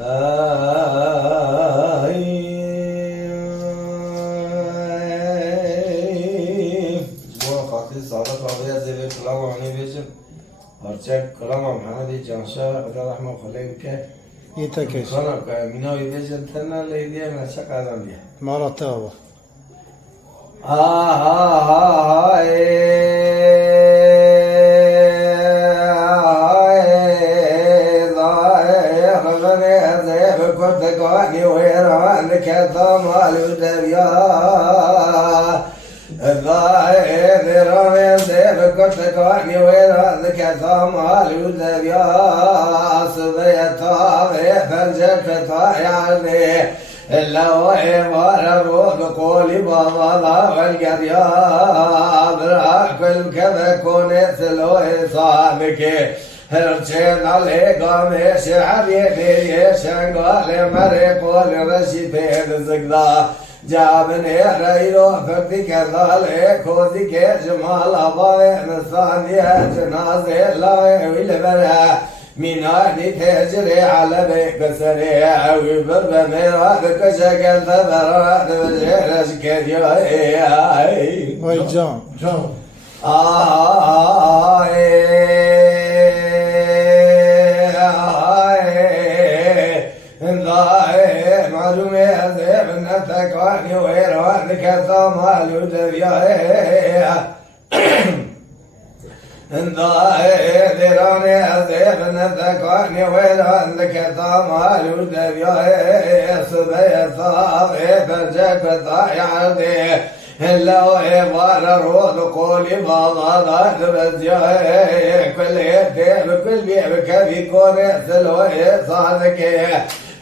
جوان خاطر سعادت رابطه زیر کلام آنی بیشم هرچه کلام محمدی جانشا خدا رحمه خلی بکه يتكش خانم که میناوی بیشم تنها لیدیه نشه قدم بیه مرتبة لو عبارة روح قولي بابا والقرياب راكل كذا كوني سلوي صابك هرشين عليك قامي شعر يدي شنقال مريق ولرشي بيد الزقدا جابني ريلو فردي كذلك وذيك جمال أباوي مثانية جنازي لاوي والبرا من أهلي تجري على بيك سريع ويبر بميرادك شكل ثبرات وجهرش كذيوي ويجان معلومة هذه من تكواني ويروانك ثمال ودبيا ذراني أذيب نتكواني ويروانك ثمال ودبيا صبي صافي فرجك بطايا عردي لو عبارة روض قولي بابا ضاد بزيوي كل يدي بكل بيبك بيكون سلوي صادك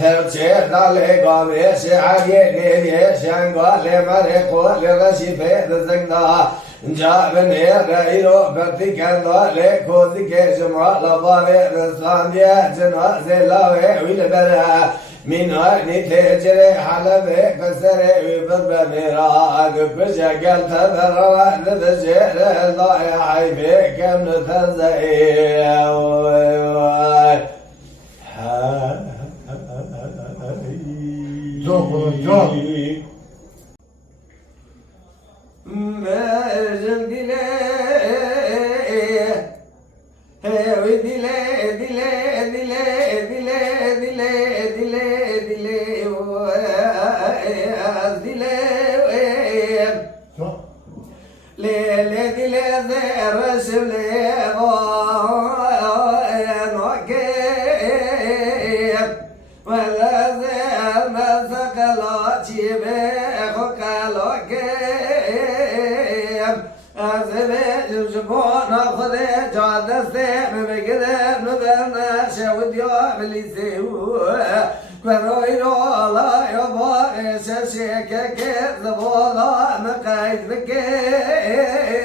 هرشيد علي قامي شعري نيري شنقالي مريقو لرشي فيد الزقنا جابني رأيلو برتك اندالي كوزي كيشمع لبابي نصاندية جنازي لاوي ويلبرا من أغني تجري حلبي كسري ويبر بميراد كشكل تبرر نتجير ضايع فيك من تنزعي مرجن دلي ودلي دلي دلي دلي دلي كروينو الله يبا شاشيك كذب والله مقايد بكين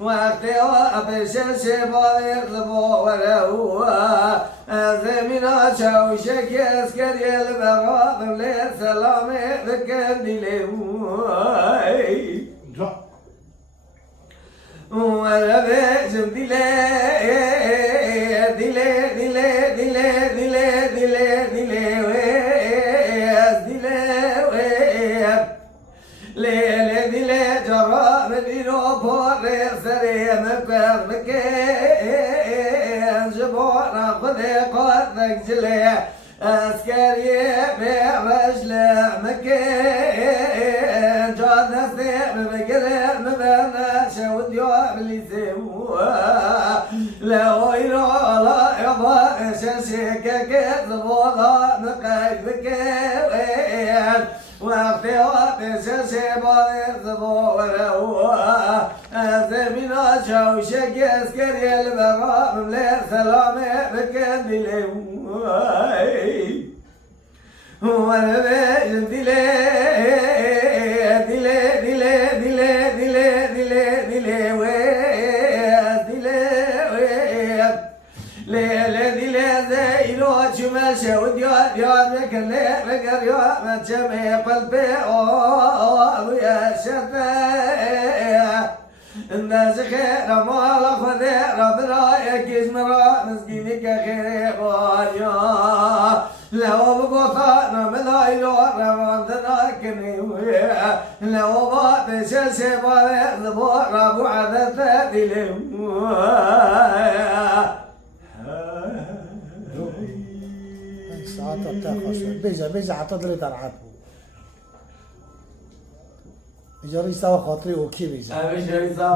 وقتي وقف شاشي بيضبو ولو زمينا شوشك يسكر يلبغاض للسلامي ذكر دليوي ولا بيجم أسكري برجل مكان جاد نسيب بقلب مبنى شود يوم اللي سواه لو يروح لا يبا شاشيك كذب ولا مقايد بكوين وقتي وقت شاشي بيضبو ولو زمينا شوشك يسكري البرام ملي سلامي بكن دليوي وانا بيجم دلي شود يا ذكرني بقر يا متشمي قلبي ويا شفاء الناس خير ما خذ رب رايك اسمرا مسكينك خير يا لو بقطعنا ملايلو رمضنا كنيوية لو بات شاشة بارك زبور ربو عدد دليم ساعات بتاخش بيجا عطدري ترعب جاري سوا خاطري اوكي بيجا مش ريزا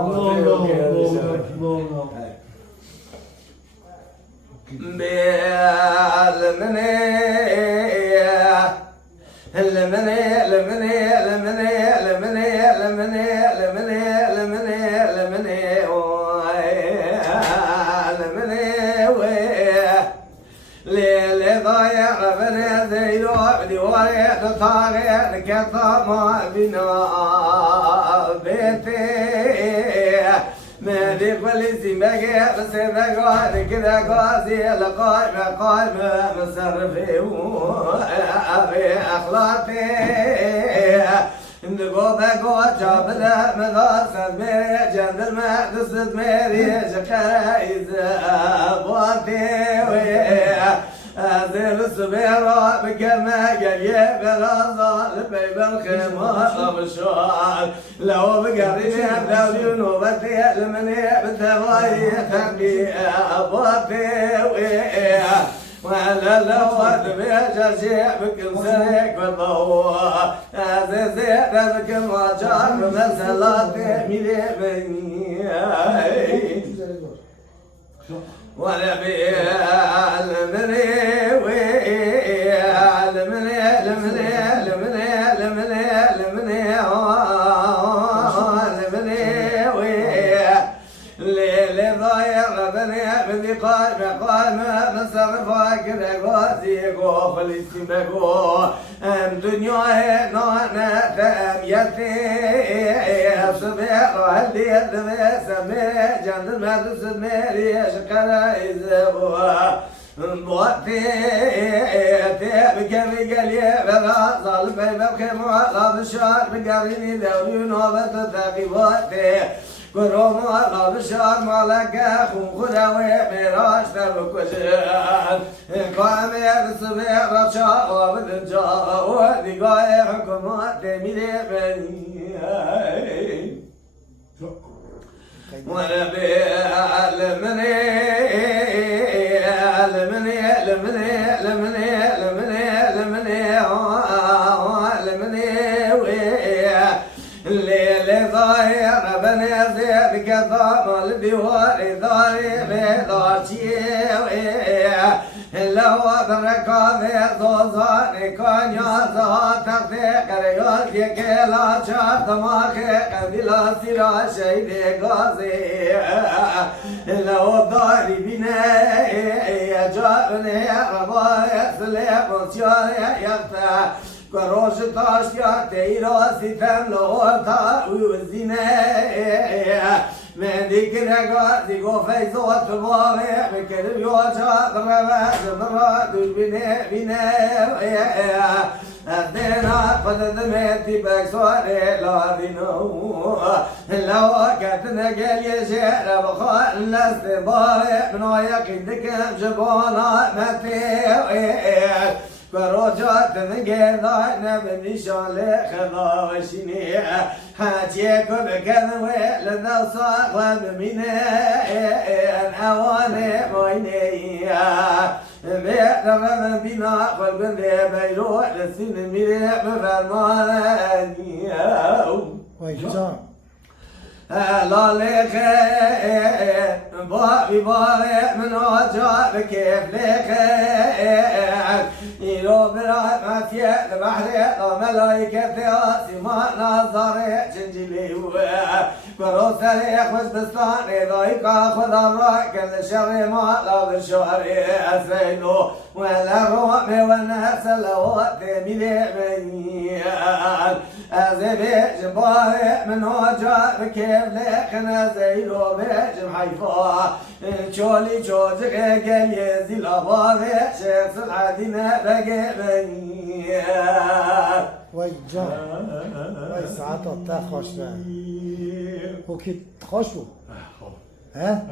ليلي ضايع بني ذيلو ديواري تطاغي كطما بنا بيتي مالي فلسي بقي بس بقعد كذا قاسي لقائمة قائمة مصرفي وأبي أخلاقي نقو بقو جابنا مدرسة ميري جند المهدس ميري شقايز بواتي أزيل السبيرة بكما قليب الأصال بيب الخمار بالشوال لو بقريني بدولي ونوبتي لمني بالدواي تنبي أبوتي وعلى الأواد بيجاشي بكل سريك والضوء أزيزي بكل وجار بمسلاتي ميلي بني ولا بيعلمني ويعلمني علمني علمني علمني علمني علمني ليلي ضايع ربني بدي قائمة مصرفة كذا قاسي قوف الاستماقو ام دنيا نانا تاميتي صبيح وهلي الدمي سميري جند المهدس الميري شكرا يزبوا بوقتي بكفي قلي برا ظالم ببكي معلى بالشهر بقريني دوري نوبة تثقي بوقتي كروم الله بالشهر مالك أخو خداوي ميراش تبك وشان قائمي بالصبيح ربشا وبالنجاء ودقائي حكومات ميلي بني وانا بيعلمني علمني علمني علمني علمني علمني الليل ضايع بني زيد كظام الديوار ضايع بضاشي لو بركض زوزاني كان يزا تغتيق رياض يكلا شاد ماخي قبل سيرا شيد غازي لو ضاري بني جابني ربا يسلي منشار يفتح كروش تاشيا تيرا ستم لغوتا وزينة من ذكر قاسي وفيزوت الواقع بكذب يوجا ضربات مرات بنا أدينا فدمتي بكسوري لا دينو لو كتنا قال يشير بخال الاستباري من ويقيدك جبونا متي فروجات نقضى نبني شالي خضا وشيني حاجيك بكذوي لذا صاغ بميني الأواني مويني بيعترف بنا والبندي بيروح للسن ميلي بفرماني ويجان لا لك بابي باري من وجهك كيف لك يلو برحمة البحر وملائكة سما نظري جنجلي وروسلي خش بستاني ضيق خذ الرأك الشر ما لا بالشهر أسرينو ولا الرومي والناس لوات ملي منيان أزبي جباري من وجهك كيف لك نزيلو بيجم حيفا شولي جوجك قال يزيل أباري شيخ العدينة بقي منيان ويجان وي ساعات تاخوش وكي تخوش بو ها؟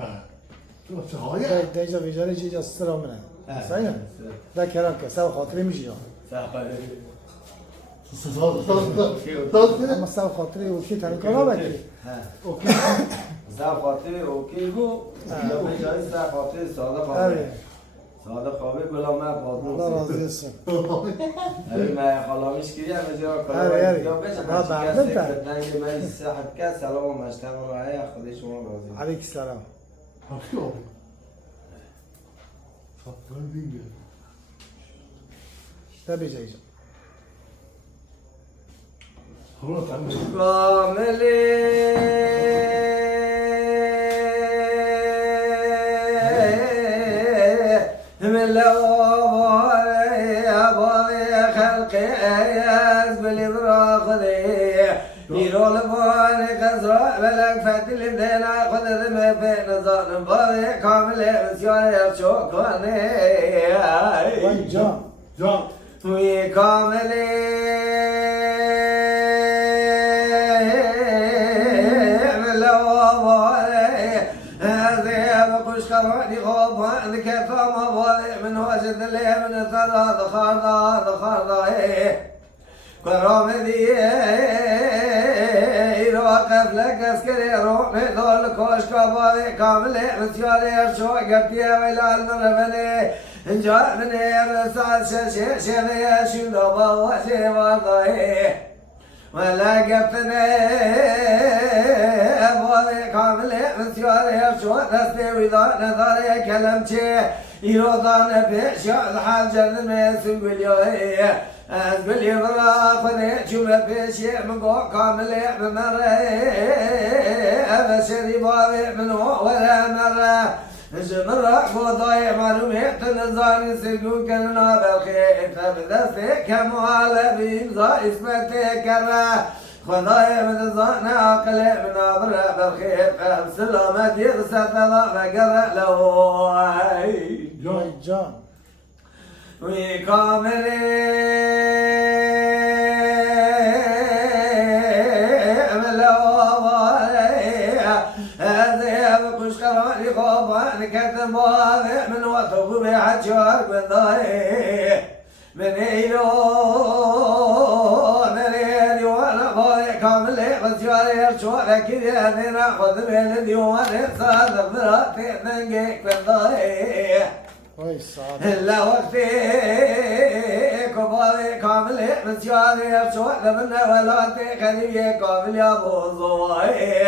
دیجا بیجاری چی جا سرا منه صحيح ده كلام كساو خاطري مش يا اما ساو خاطري اوكي تاني كلام بكري اوكي زب خاطر اوکی گو یا جای زب خاطر ساده خوابه ساده خوابه گلام من الله پادم razı olsun. من خلامیش کردیم اجرا آره. کنم یا بشه نه، بعد ننگ من صحت کرد سلام و مجتمع راه خودی شما راضی عليك السلام. ده بجايجا. كامل من لوابي خلقي يزبل براخذي يرول باني كسرى بلك فتل بدينا خذ ذمي في نظر باري كامل مسيار يرشوكوني وين جان؟ Can. وي كاملي من لوابي هذه بقش كراني خوبان كيف ما بالي من وجد لي من ثرى ذخر كرامدي يوقف لك عسكري روحي ذول كوش كباري كامل مسياري شو قلتي ولا المربني جاء من الرسال شبي شنو بوشي وضعي ولا قفتني ابوالي كامل مسياري شو دستي وذا نظري كلمتي يروضان بيشو الحاجة الميسن قليوهي أقول لي براخذي شوف بيشي من قوة كامل بمرة بشري باري من ولا مرة مرة قضايا معلومات النظام يسلقون كلنا بالخير فبدستي كمال بيمزا إثباتي كرة خضايا من الظن عقل من عبرة بالخير فبسلامة يرسل فقرأ له وين جان؟ وكامل من لوابي هذه بقش كراني خوبان كتم واضح من وثق بحجار بضاي من ايلون ريدي وانا باضي كامل بسياري يرشوى لكن يعني ناخذ من الديوان صادق مراتي منقيك بضاي وين السعادة؟ إلا وقتي كباري كامل مسياري أشوق من ولاتي خليي كامل يا بوزوي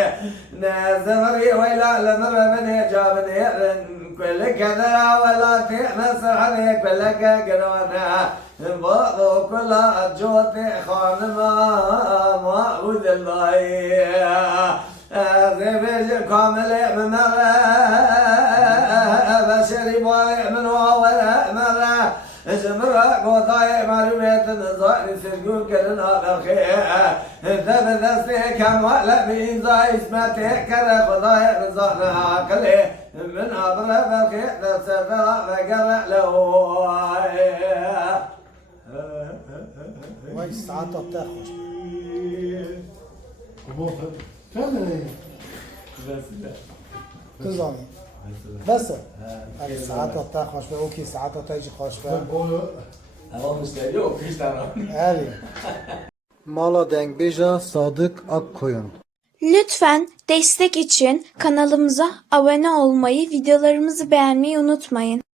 نازمري ويلا لمر من جابني كل كذا ولاتي مسحني كل كجرانا بابو كل أجوتي خانما ما أود الله زبج كامل بمرة بشري باري من ولا مرة جمرة قضايا معلومات النظام يسلقون كلنا بالخير ذب ذستي كمال من زاي اسمتي كذا قضايا نظام عقلي من عبرة بالخير تسفر فقرأ له وين السعادة بتاخذ؟ تزاني بس السعادة بتاخذ اوكي السعادة تيجي خوش اما مشتری و پیش دارم Ali. Mala Dengbej'a Sadık Akkoyun. Lütfen destek için kanalımıza abone olmayı, videolarımızı beğenmeyi unutmayın.